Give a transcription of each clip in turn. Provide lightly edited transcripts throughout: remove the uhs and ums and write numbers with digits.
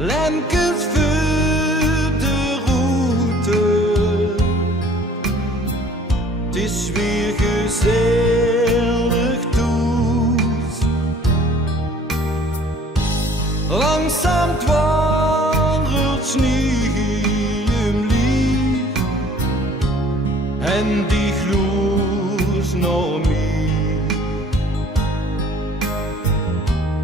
Lemkes voor de route. Het is weer gezellig thuis. Langzaam dwarrelt sneeuw lief en die gloed naar mij.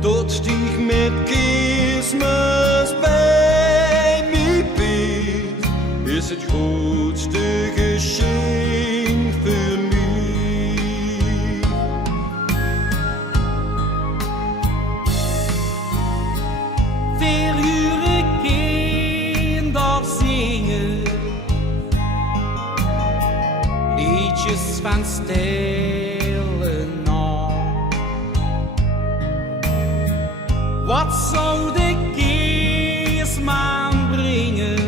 Tot dich met Kerstmis bij mij bent, is het grootste geschenk voor mij. 4 uur kinderen zingen liedjes van stille nacht. Wat zou de kerstman brengen?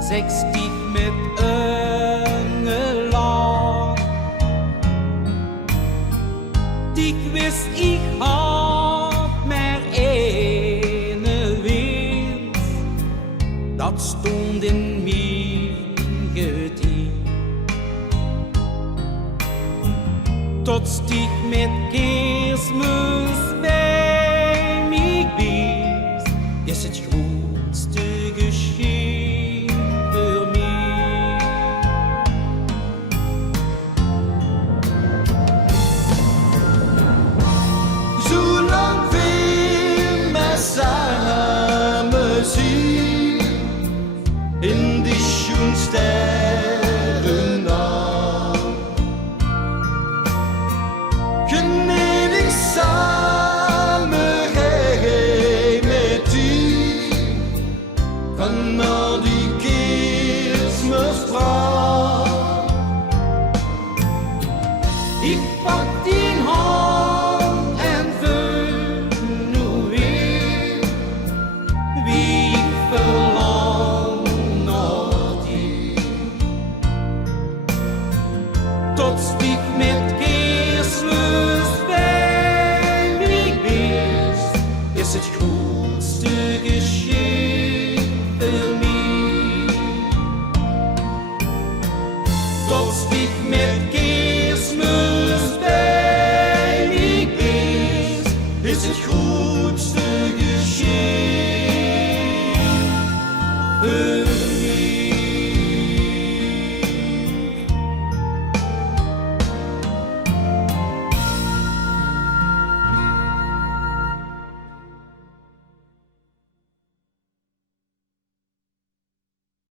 60 met een lach. Ik wist ik had maar ene wens, dat stond in mijn gedicht. Tot stieg met Kerstmis bij mij bent, is het grootste geschenk voor mij. Zolang we maar samen zien in die schoensterrennacht. Gnädig samen heen met die van al die Kerstmispracht. Ik pak die hand en voel nu weer wie ik verlang naar die. Tot stieg met Kerstmis bij mij bent, is het grootste geschenk voor mij. Tot stieg met Kerstmis